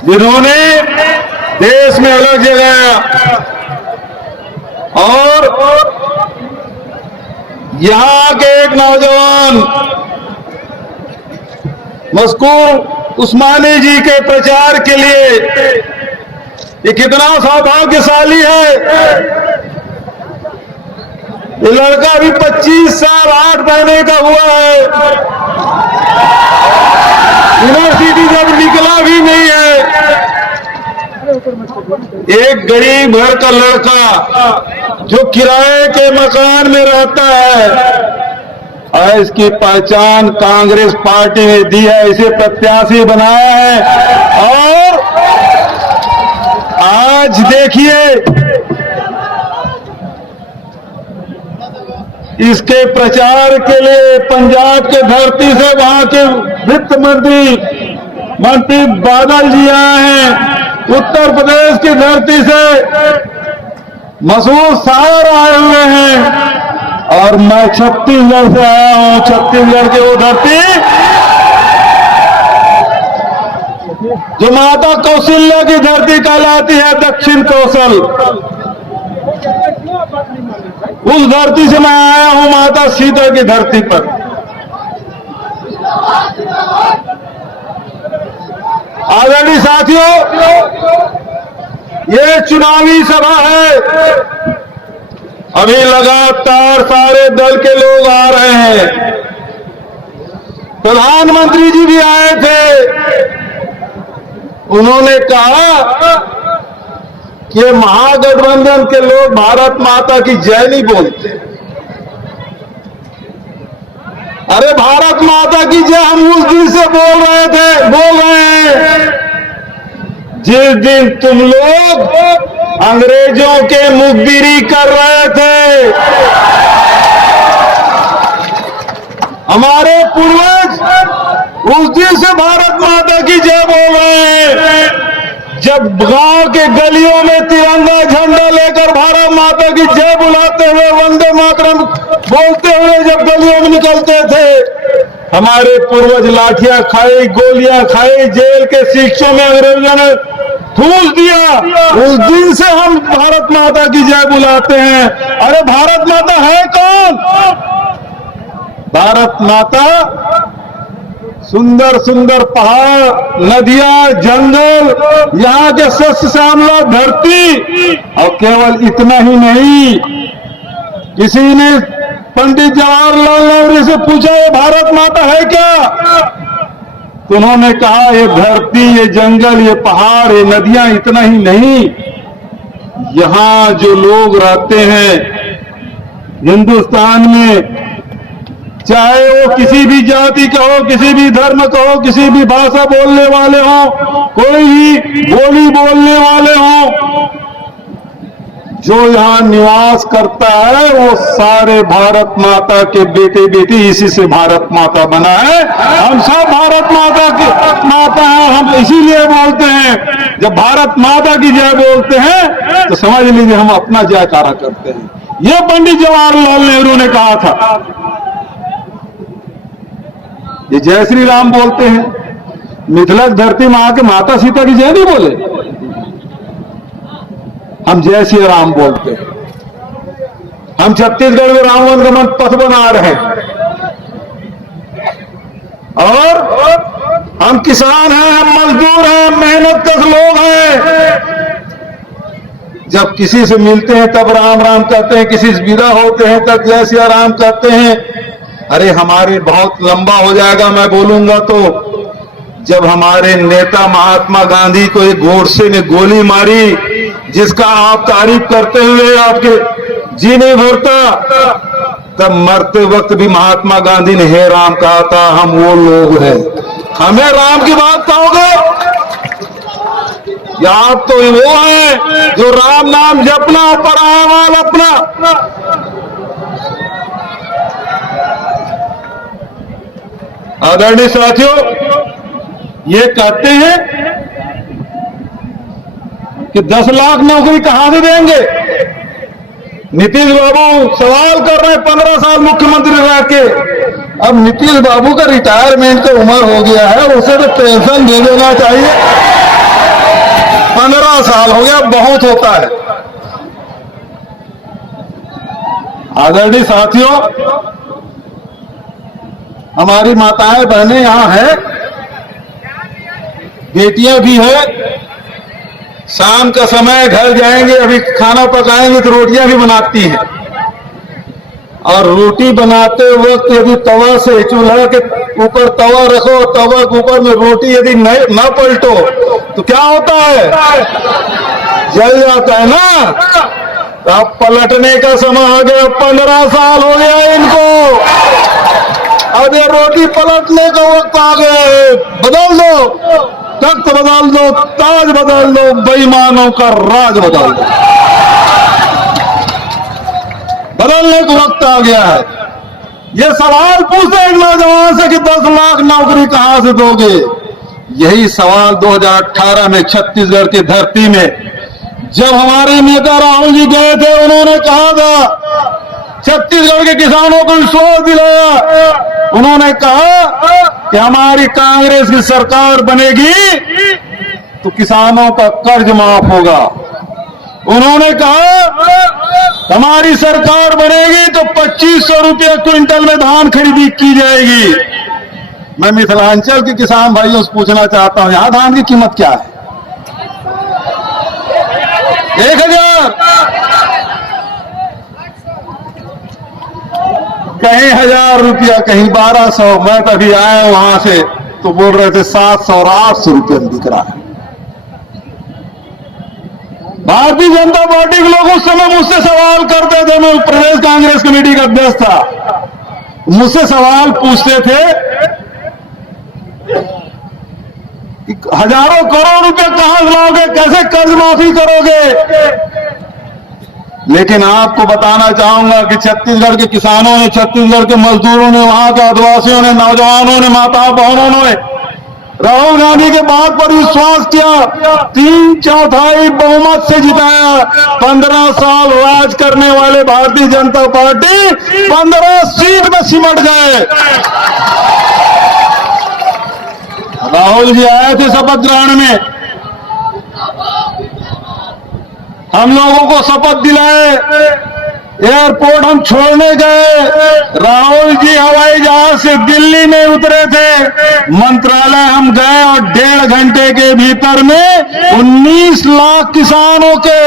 जिन्होंने देश में अलग जगाया और यहां के एक नौजवान मज़कूर उस्मानी जी के प्रचार के लिए ये कितना सौभाग्यशाली है। ये लड़का अभी 25 साल 8 महीने का हुआ है, यूनिवर्सिटी जब निकला भी नहीं है। एक गरीब घर का लड़का जो किराए के मकान में रहता है और इसकी पहचान कांग्रेस पार्टी ने दी है, इसे प्रत्याशी बनाया है। और आज देखिए इसके प्रचार के लिए पंजाब के धरती से वहां के वित्त मंत्री बादल जी आए हैं, उत्तर प्रदेश की धरती से मशहूर शायर आए हुए हैं और मैं छत्तीसगढ़ से आया हूं। छत्तीसगढ़ की वो धरती जो माता कौशल्या की धरती कहलाती है, दक्षिण कौशल, उस धरती से मैं आया हूं, माता सीता की धरती पर। आदरणीय साथियों, ये चुनावी सभा है। अभी लगातार सारे दल के लोग आ रहे हैं। प्रधानमंत्री जी भी आए थे। उन्होंने कहा कि महागठबंधन के लोग भारत माता की जय नहीं बोलते। अरे भारत माता की जय हम उस दिन से बोल रहे हैं जिस दिन तुम लोग अंग्रेजों के मुखबिरी कर रहे थे। हमारे पूर्वज उस दिन से भारत माता की जय बोल रहे हैं। जब गांव के गलियों में तिरंगा झंडा लेकर भारत माता की जय बुलाते हुए, वंदे मातरम बोलते हुए जब गलियों में निकलते थे, हमारे पूर्वज लाठियां खाई, गोलियां खाई, जेल के शिक्षों में अंग्रेजों ने ठूस दिया। उस दिन से हम भारत माता की जय बुलाते हैं। अरे भारत माता है कौन? भारत माता सुंदर सुंदर पहाड़, नदियां, जंगल, यहाँ के सस्य श्यामला धरती। और केवल इतना ही नहीं, किसी ने पंडित जवाहरलाल नेहरू से पूछा ये भारत माता है क्या? तो उन्होंने कहा ये धरती, ये जंगल, ये पहाड़, ये नदियां इतना ही नहीं, यहाँ जो लोग रहते हैं हिंदुस्तान में, चाहे वो किसी भी जाति का हो, किसी भी धर्म का हो, किसी भी भाषा बोलने वाले हो, कोई भी बोली बोलने वाले हो, जो यहाँ निवास करता है वो सारे भारत माता के बेटे बेटी, इसी से भारत माता बना है। हम सब भारत माता के माता हैं। हम इसीलिए बोलते हैं, जब भारत माता की जय बोलते हैं तो समझ लीजिए हम अपना जयकारा करते हैं। ये पंडित जवाहरलाल नेहरू ने कहा था। ये जय श्री राम बोलते हैं, मिथिला धरती मां के माता सीता की जय नहीं बोले, हम जय श्री राम बोलते हैं। हम छत्तीसगढ़ में राम वन गमन पथ बना रहे हैं और हम किसान हैं, हम मजदूर हैं, मेहनत कश लोग हैं। जब किसी से मिलते हैं तब राम राम कहते हैं, किसी से विदा होते हैं तब जय श्री राम कहते हैं। अरे हमारे बहुत लंबा हो जाएगा मैं बोलूंगा तो। जब हमारे नेता महात्मा गांधी को एक गोडसे ने गोली मारी, जिसका आप तारीफ करते हुए आपके जी नहीं भरता, तब मरते वक्त भी महात्मा गांधी ने हे राम कहा था। हम वो लोग हैं, हमें राम की बात कहोगे? या आप तो वो हैं जो राम नाम जपना पर आवाज अपना। आदरणीय साथियों, ये कहते हैं कि 10 लाख नौकरी कहां से देंगे? नीतीश बाबू सवाल कर रहे हैं 15 साल मुख्यमंत्री रह के। अब नीतीश बाबू का रिटायरमेंट का उम्र हो गया है, उसे तो पेंशन दे देना चाहिए। 15 साल हो गया, बहुत होता है। आदरणीय साथियों, हमारी माताएं बहनें यहां हैं, बेटियां भी है। शाम का समय घर जाएंगे, अभी खाना पकाएंगे तो रोटियां भी बनाती हैं। और रोटी बनाते वक्त यदि तवा से, चूल्हा के ऊपर तवा रखो, तवा के ऊपर में रोटी यदि न पलटो तो क्या होता है? जल जाता है ना। तो अब पलटने का समय आ गया। 15 साल हो गया इनको, अब ये रोटी पलटने का वक्त आ गया है। बदल दो, तख्त बदल दो, ताज बदल दो, बेईमानों का राज बदल दो। बदलने का वक्त आ गया है। ये सवाल पूछते एक नौजवान से कि 10 लाख नौकरी कहां से दोगे? यही सवाल 2018 में छत्तीसगढ़ की धरती में जब हमारे नेता राहुल जी गए थे, उन्होंने कहा था, छत्तीसगढ़ के किसानों को विश्वास दिलाया। उन्होंने कहा कि हमारी कांग्रेस की सरकार बनेगी तो किसानों का कर्ज माफ होगा। उन्होंने कहा हमारी सरकार बनेगी तो 2500 रुपये क्विंटल में धान खरीदी की जाएगी। मैं मिथिलांचल के किसान भाइयों से पूछना चाहता हूं, यहां धान की कीमत क्या है? 1000, कहीं 1000 रुपया, कहीं 1200। मैं तभी आया वहां से तो बोल रहे थे 700 और 800 रुपये में बिक रहा है। भारतीय जनता पार्टी के लोग उस समय मुझसे सवाल करते थे, मैं प्रदेश कांग्रेस कमेटी का अध्यक्ष था, मुझसे सवाल पूछते थे कि हजारों करोड़ रुपए कहां से लाओगे, कैसे कर्ज माफी करोगे? लेकिन आपको बताना चाहूंगा कि छत्तीसगढ़ के किसानों ने, छत्तीसगढ़ के मजदूरों ने, वहां के आदिवासियों ने, नौजवानों ने, माताओं बहनों ने राहुल गांधी के बात पर विश्वास किया, 3/4 बहुमत से जिताया। 15 साल राज करने वाले भारतीय जनता पार्टी 15 सीट में सिमट गए। राहुल जी आए थे शपथ ग्रहण में, हम लोगों को शपथ दिलाए, एयरपोर्ट हम छोड़ने गए, राहुल जी हवाई जहाज से दिल्ली में उतरे थे, मंत्रालय हम गए और 1.5 घंटे के भीतर में 19 लाख किसानों के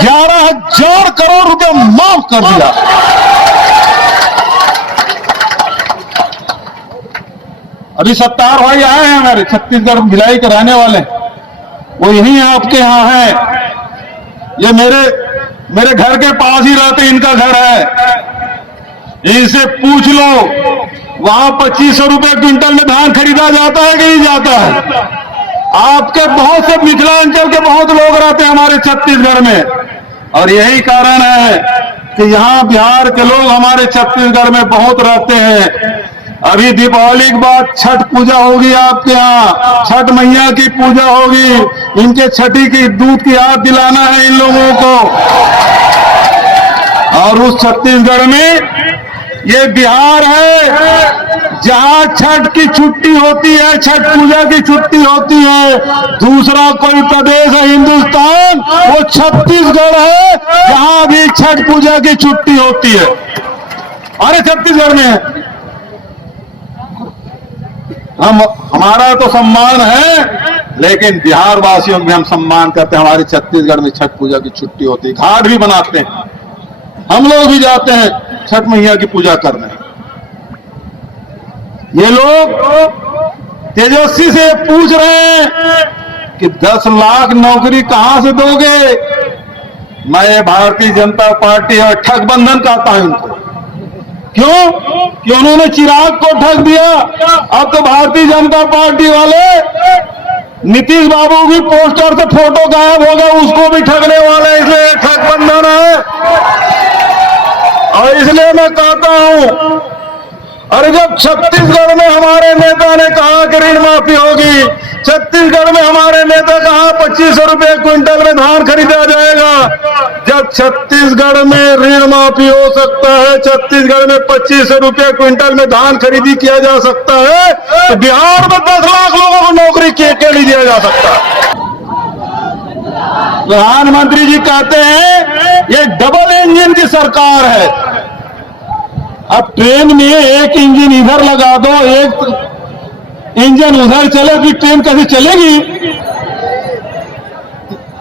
11,000 करोड़ रुपए माफ कर दिया। अभी सत्तार भाई आए हैं हमारे छत्तीसगढ़ भिलाई के रहने वाले, वो यही आपके यहां है। ये मेरे घर के पास ही रहते, इनका घर है। इनसे पूछ लो वहां 2500 रुपए क्विंटल में धान खरीदा जाता है कि नहीं जाता है? आपके बहुत से मिथिलांचल के बहुत लोग रहते हैं हमारे छत्तीसगढ़ में, और यही कारण है कि यहाँ बिहार के लोग हमारे छत्तीसगढ़ में बहुत रहते हैं। अभी दीपावली के बाद छठ पूजा होगी आपके यहाँ, छठ मैया की पूजा होगी। इनके छठी की दूध की याद दिलाना है इन लोगों को। और उस छत्तीसगढ़ में ये बिहार है जहां छठ की छुट्टी होती है, छठ पूजा की छुट्टी होती है। दूसरा कोई प्रदेश है हिंदुस्तान, वो छत्तीसगढ़ है जहां भी छठ पूजा की छुट्टी होती है। अरे छत्तीसगढ़ में हमारा तो सम्मान है, लेकिन बिहार वासियों भी हम सम्मान करते हैं। हमारे छत्तीसगढ़ में छठ पूजा की छुट्टी होती है, घाट भी बनाते हैं, हम लोग भी जाते हैं छठ मैया की पूजा करने। ये लोग तेजस्वी से पूछ रहे हैं कि 10 लाख नौकरी कहां से दोगे? मैं भारतीय जनता पार्टी और ठग बंधन कहता हूं इनको। क्यों? कि उन्होंने चिराग को ठग दिया। अब तो भारतीय जनता पार्टी वाले नीतीश बाबू की पोस्टर से फोटो गायब हो गया, उसको भी ठगने वाले, इसलिए ठग बंधन है। और इसलिए मैं कहता हूं, अरे जब छत्तीसगढ़ में हमारे नेता ने कहा कि ऋण माफी होगी, छत्तीसगढ़ में हमारे नेता कहा 2500 रुपये क्विंटल में धान खरीदा जाएगा, जब छत्तीसगढ़ में ऋण माफी हो सकता है, छत्तीसगढ़ में 2500 रुपये क्विंटल में धान खरीदी किया जा सकता है, तो बिहार में 10 लाख लोगों को नौकरी के लिए दिया जा सकता है। प्रधानमंत्री जी कहते हैं ये डबल इंजन की सरकार है। अब ट्रेन में एक इंजन इधर लगा दो, एक इंजन उधर चले कि ट्रेन कैसे चलेगी?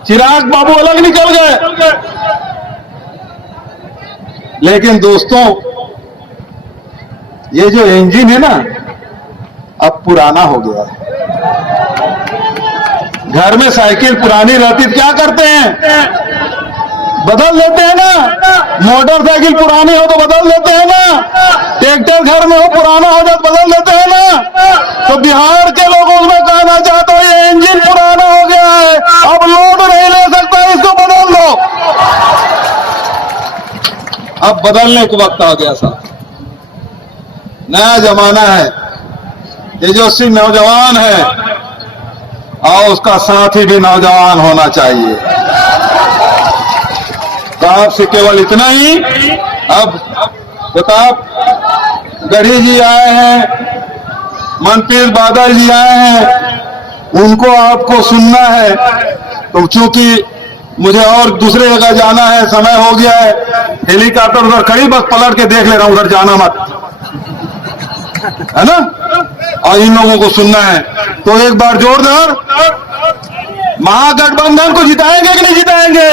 चिराग बाबू अलग निकल गए। लेकिन दोस्तों, ये जो इंजन है ना, अब पुराना हो गया है। घर में साइकिल पुरानी रहती तो क्या करते हैं? बदल देते हैं ना। मोटरसाइकिल पुरानी हो तो बदल देते हैं ना। ट्रैक्टर घर में हो पुराना हो जाए तो बदल देते हैं ना। तो बिहार के लोगों में कहना चाहता हूं, ये इंजन पुराना हो गया है, अब लोड नहीं ले सकता, इसको बदल दो। अब बदलने का वक्त आ गया साहब। नया जमाना है। तेजस्वी नौजवान है और उसका साथी भी नौजवान होना चाहिए। साहब से केवल इतना ही। अब प्रताप गढ़ी जी आए हैं, मनप्रीत बादल जी आए हैं, उनको आपको सुनना है। तो चूंकि मुझे और दूसरे जगह जाना है, समय हो गया है, हेलीकॉप्टर उधर खड़ी, बस पलट के देख ले रहा हूं, उधर जाना मत, है ना। और इन लोगों को सुनना है। तो एक बार जोरदार, महागठबंधन को जिताएंगे कि नहीं जिताएंगे?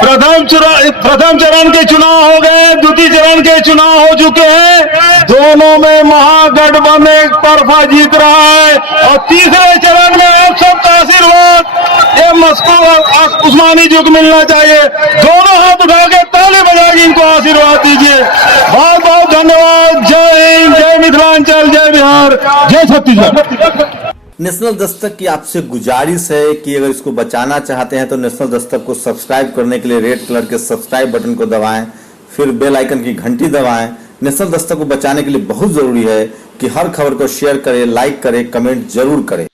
प्रथम चरण के चुनाव हो गए, द्वितीय चरण के चुनाव हो चुके हैं, दोनों में महागठबंधन एक तरफा जीत रहा है। और तीसरे चरण में आप सबका आशीर्वाद ये मस्को उस्मानी जी को मिलना चाहिए। दोनों हाथ उठा के ताली बजा के इनको आशीर्वाद दीजिए। बहुत बहुत धन्यवाद। जय हिंद, जय मिथिलांचल, जय बिहार, जय छत्तीसगढ़। नेशनल दस्तक की आपसे गुजारिश है कि अगर इसको बचाना चाहते हैं तो नेशनल दस्तक को सब्सक्राइब करने के लिए रेड कलर के सब्सक्राइब बटन को दबाएं, फिर बेल आइकन की घंटी दबाएं। नेशनल दस्तक को बचाने के लिए बहुत जरूरी है कि हर खबर को शेयर करें, लाइक करें, कमेंट जरूर करें।